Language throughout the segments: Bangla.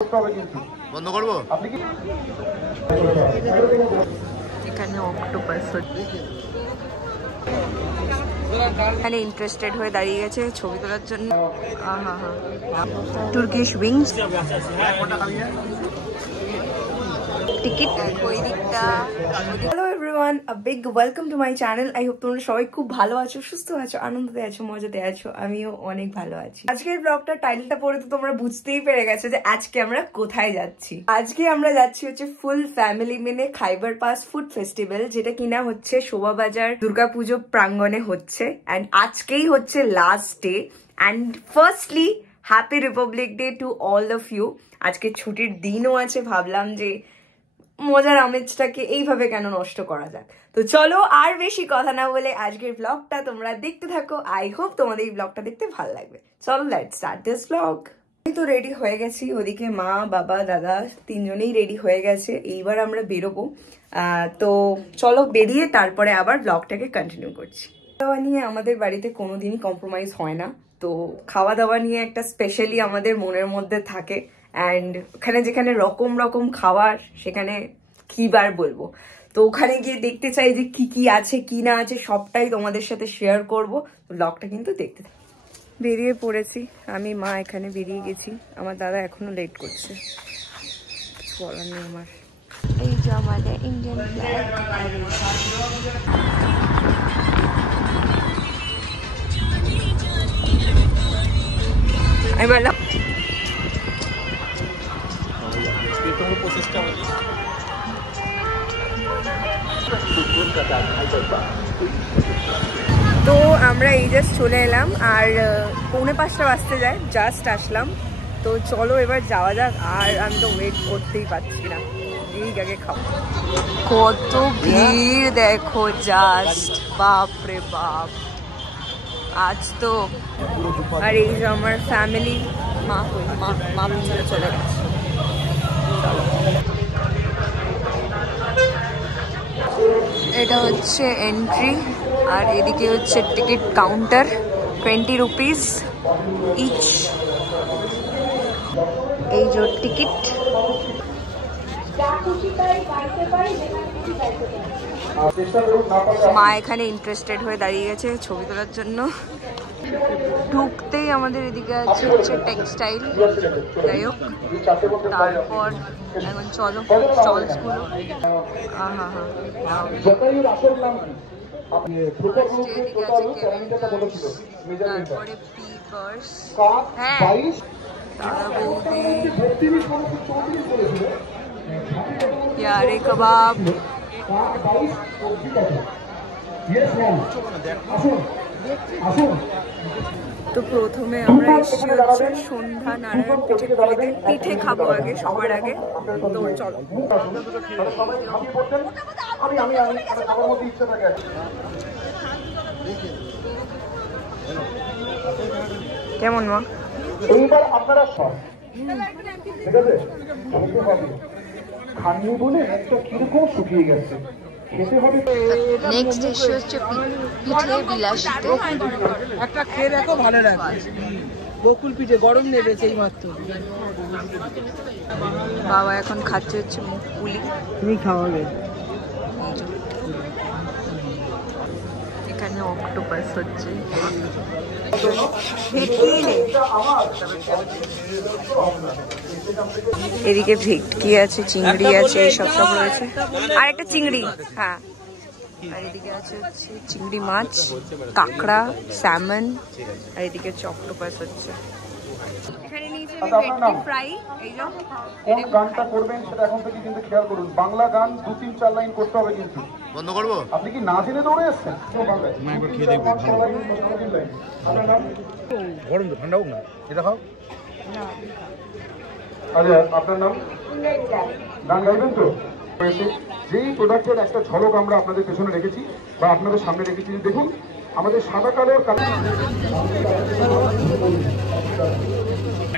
বন্ধ করবো এখানে অক্টোপাস এখানে ইন্টারেস্টেড হয়ে দাঁড়িয়ে গেছে ছবি তোলার জন্য। তুর্কিশ উইংস টিকিট ওই দিকটা। Hello everyone, a big welcome to my channel. I hope তোমরা সবাই খুব ভালো আছো, সুস্থ আছো, আনন্দতে আছো, মজাতে আছো। আমিও অনেক ভালো আছি। আজকের ব্লগটা টাইটেলটা পড়ে তো তোমরা বুঝতেই পেরে গেছো যে আজকে আমরা কোথায় যাচ্ছি। আজকে আমরা যাচ্ছি হচ্ছে ফুল ফ্যামিলি মিলে খাইবার পাস ফুড ফেস্টিভ্যাল, যেটা কিনা হচ্ছে শোভাবাজার দুর্গাপুজো প্রাঙ্গণে হচ্ছে। অ্যান্ড আজকেই হচ্ছে last day. And firstly happy Republic Day to all of you. আজকে ছুটির দিনও আছে, ভাবলাম যে মজার আমেজটাকে এইভাবে কেন নষ্ট করা যাক। তো চলো আর বেশি কথা না বলে আজকের ব্লগটা তোমরা দেখতে থাকো। আই হোপ তোমাদের এই ব্লগটা দেখতে ভালো লাগবে। চলো লেটস স্টার্ট দিস ব্লগ। আমি তো রেডি হয়ে গেছি, ওদিকে মা বাবা দাদা তিনজনেই রেডি হয়ে গেছে। এইবার আমরা বেরোবো। তো চলো বেরিয়ে তারপরে আবার ব্লগটাকে কন্টিনিউ করছি। খাওয়া দাওয়া নিয়ে আমাদের বাড়িতে কোনোদিনই কম্প্রোমাইজ হয় না। তো খাওয়া দাওয়া নিয়ে একটা স্পেশালি আমাদের মনের মধ্যে থাকে। অ্যান্ড ওখানে যেখানে রকম রকম খাবার, সেখানে কি বার বলবো। তো ওখানে গিয়ে দেখতে চাই যে কি কি আছে কি না আছে, সবটাই তোমাদের সাথে শেয়ার করবো। ব্লগটা কিন্তু দেখতে থাকো। বেরিয়ে পড়েছি আমি, মা এখানে বেরিয়ে গেছি। আমার দাদা এখনো লেট করছে, বলার নেই আমার। এই যে আমাদের ইন্ডিয়ান ফ্ল্যাগ। আমি বললাম তো আমরা এই জাস্ট চলে এলাম, আর 4:45 বাজতে যায়, জাস্ট আসলাম। তো চলো এবার যাওয়া যাক। আর আমি তো ওয়েট করতেই পারছি না, এই আগে খাও। কত ভিড় দেখো, জাস্ট বাপরে বাপ। আজ তো আর এই যে আমার ফ্যামিলি, মা পিছনে চলে গেছে। এটা হচ্ছে এন্ট্রি, আর এদিকে হচ্ছে টিকিট কাউন্টার। 20 rupees each. এই যে টিকিট। মা এখানে ইন্টারেস্টেড হয়ে দাঁড়িয়ে গেছে ছবি তোলার জন্য। ঢুকতেই আমাদের এদিকে আছে হচ্ছে টেক্সটাইল। যাই হোক, তারপর এখন চলো স্টলসগুলো। তারপরে পিপার্স, হ্যাঁ দাদা বৌদি, পেয়ারে কাবাব। তো প্রথমে আমরা এসেছি হচ্ছে সন্ধ্যা নারায়ণ পিঠে পুলিতে। পিঠে খাবো আগে, সবার আগে। তো চলো। কেমন মা? এইবার আপনারা সব ঠিক আছে, খাননি বলে একটা কিরকম শুকিয়ে গেছে, খেতে হবে। নেক্সট এসে হচ্ছে পিঠে বিলাসিতে। একটা খেয়ে দেখো, ভালো লাগবে। বকুল পিঠে গরম নেবেছে এই মাত্র। বাবা এখন খাচ্ছে হচ্ছে মুখ পুলি। তুমি খাওয়াবে। এখানে অক্টোপাস হচ্ছে। এদিকে ভেটকি আছে, চিংড়ি আছে, এইসব সব রয়েছে। আর একটা চিংড়ি, হ্যাঁ। আর এদিকে আছে হচ্ছে চিংড়ি মাছ, কাঁকড়া, স্যামন। আর এদিকে হচ্ছে অক্টোপাস হচ্ছে। এখানে নিয়েছি ভেটকি ফ্রাই। এই যে কোন গানটা করবেন সেটা এখন থেকে কিন্তু খেয়াল করুন। বাংলা গান 2-3-4 লাইন করতে হবে কিন্তু। বন্ধ করবো। আপনি কি না জেনে দৌড়ে এসছেন? না, একবার খেয়ে দেখবো। আপনার নাম? গরম তো, ঠান্ডা হোক না, এটা খাও। আচ্ছা, আপনার নাম? গান গাইবেন তো? যেই প্রোডাক্টের একটা ঝলক আমরা আপনাদের পেছনে রেখেছি বা আপনাদের সামনে রেখেছি, দেখুন আমাদের সাদা কালোর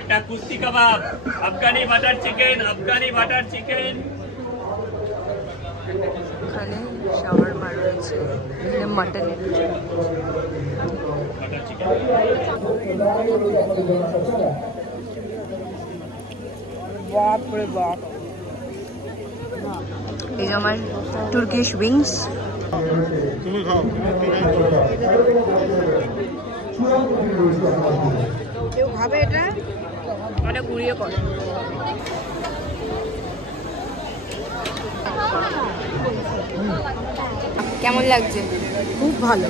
একটা কুস্তি কাবাব, Afghani butter chicken, Afghani butter chicken. এখানে শাওয়ারমা রয়েছে, এখানে মাটনের বাটার চিকেন। বাপরে বাপ। এই যে আমার তুর্কিশ উইংস। কেউ খাবে এটা? এটা গুঁড়িয়ে করে। কেমন লাগছে? খুব ভালো।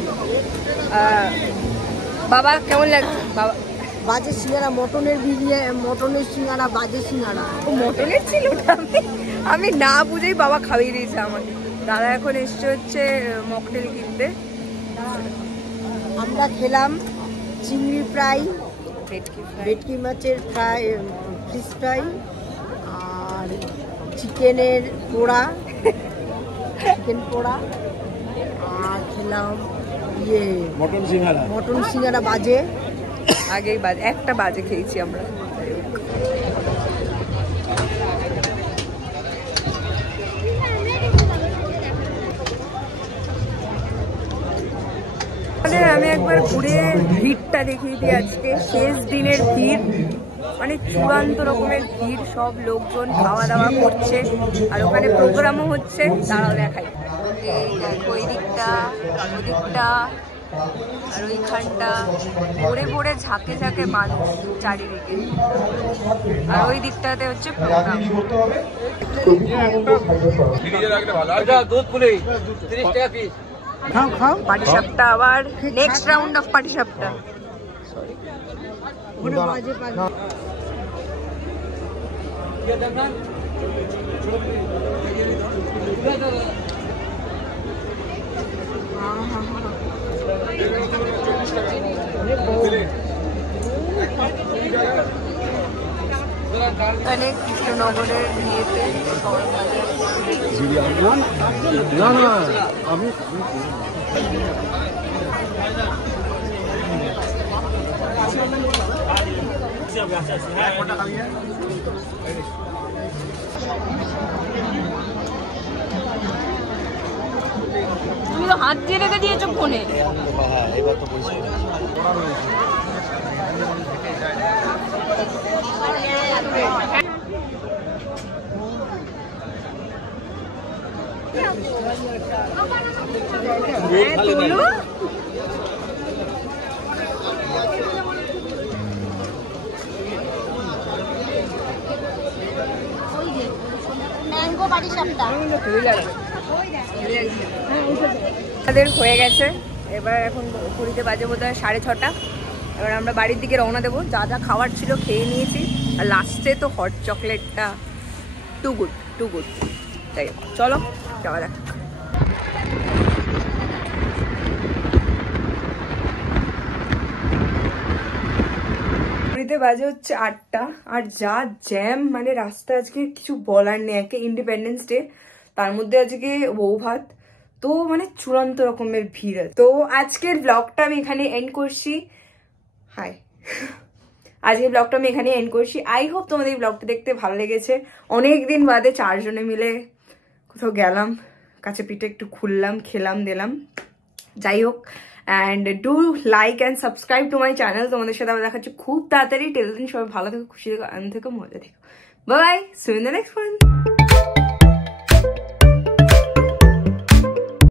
বাবা কেমন লাগছে? বাবা বাজে সিঙ্গারা, মটনের বিরিয়ানি, মটনের সিঙ্গারা, বাজে সিঙ্গারা। মটনের ছিল ওটা, আমি না বুঝেই বাবা খাইয়ে দিয়েছে আমাকে। দাদা এখন এসছে হচ্ছে মকটেল কিনতে। আমরা খেলাম চিংড়ি ফ্রাই, ভেটকি ভেটকি মাছের ফ্রাই, ফিশ ফ্রাই, আর চিকেনের পোড়া, চিকেন পোড়া, আর খেলাম মটন সিঙ্গারা। মটন সিঙ্গারা বাজে। আগেই বাজে, একটা বাজে খেয়েছি আমরা। আমি একবার ঘুরে ভিড়টা দেখিয়ে দিই। আজকে শেষ দিনের ভিড়, মানে চূড়ান্ত রকমের ভিড়। সব লোকজন খাওয়া দাওয়া করছে আর ওখানে প্রোগ্রামও হচ্ছে। তারাও দেখাই, এই দেখো এই দিকটা, ওদিকটা আর ওইখানটা ভরে ভরে ঝাঁকে ঝাঁকে মানুষ চারিদিকে। আর ওই দিকটাতে হচ্ছে প্রোগ্রাম। খাও খাও। পাটিসাপটা আবার নেক্সট রাউন্ড অফ পাটিসাপটা। বাজে বাজে। এখানে কৃষ্ণনগরের ইয়েতে তুমি তো হাত দিয়ে রেখে দিয়েছো ফোনে। এবার তো পয়সা ম্যাঙ্গো পাটিসাপটা আমাদের হয়ে গেছে। এবার এখন ঘড়িতে বাজে বোধহয় 6:30। এবার আমরা বাড়ির দিকে রওনা দেবো। যা যা খাওয়ার ছিল খেয়ে নিয়েছি। আর লাস্টে তো হট চকলেটটা টু গুড, টু গুড। তাই চলো যাওয়া যাক। ঘড়িতে বাজে হচ্ছে 8টা। আর যা জ্যাম, মানে রাস্তা আজকে কিছু বলার নেই। একে ইন্ডিপেন্ডেন্স ডে, তার মধ্যে আজকে বউ ভাত, তো মানে চূড়ান্ত রকমের ভিড়। তো আজকের ব্লগটা আমি এখানে এন্ড করছি। হাই, আজকের ব্লগটা আমি এখানে এন্ড করছি। আই হোপ তোমাদের এই ব্লগটা দেখতে ভালো লেগেছে। অনেকদিন বাদে 4 জনে মিলে কোথাও গেলাম, কাছে পিঠে একটু খুললাম, খেলাম দিলাম। যাই হোক, and do like and subscribe to my channel. তোমাদের সাথে আবার দেখাচ্ছি খুব তাড়াতাড়ি। টিল দেন সবাই ভালো থেকো, খুশি থেকো, আনন্দ থেকো, মজা থেকো। Bye bye, see you in the next one.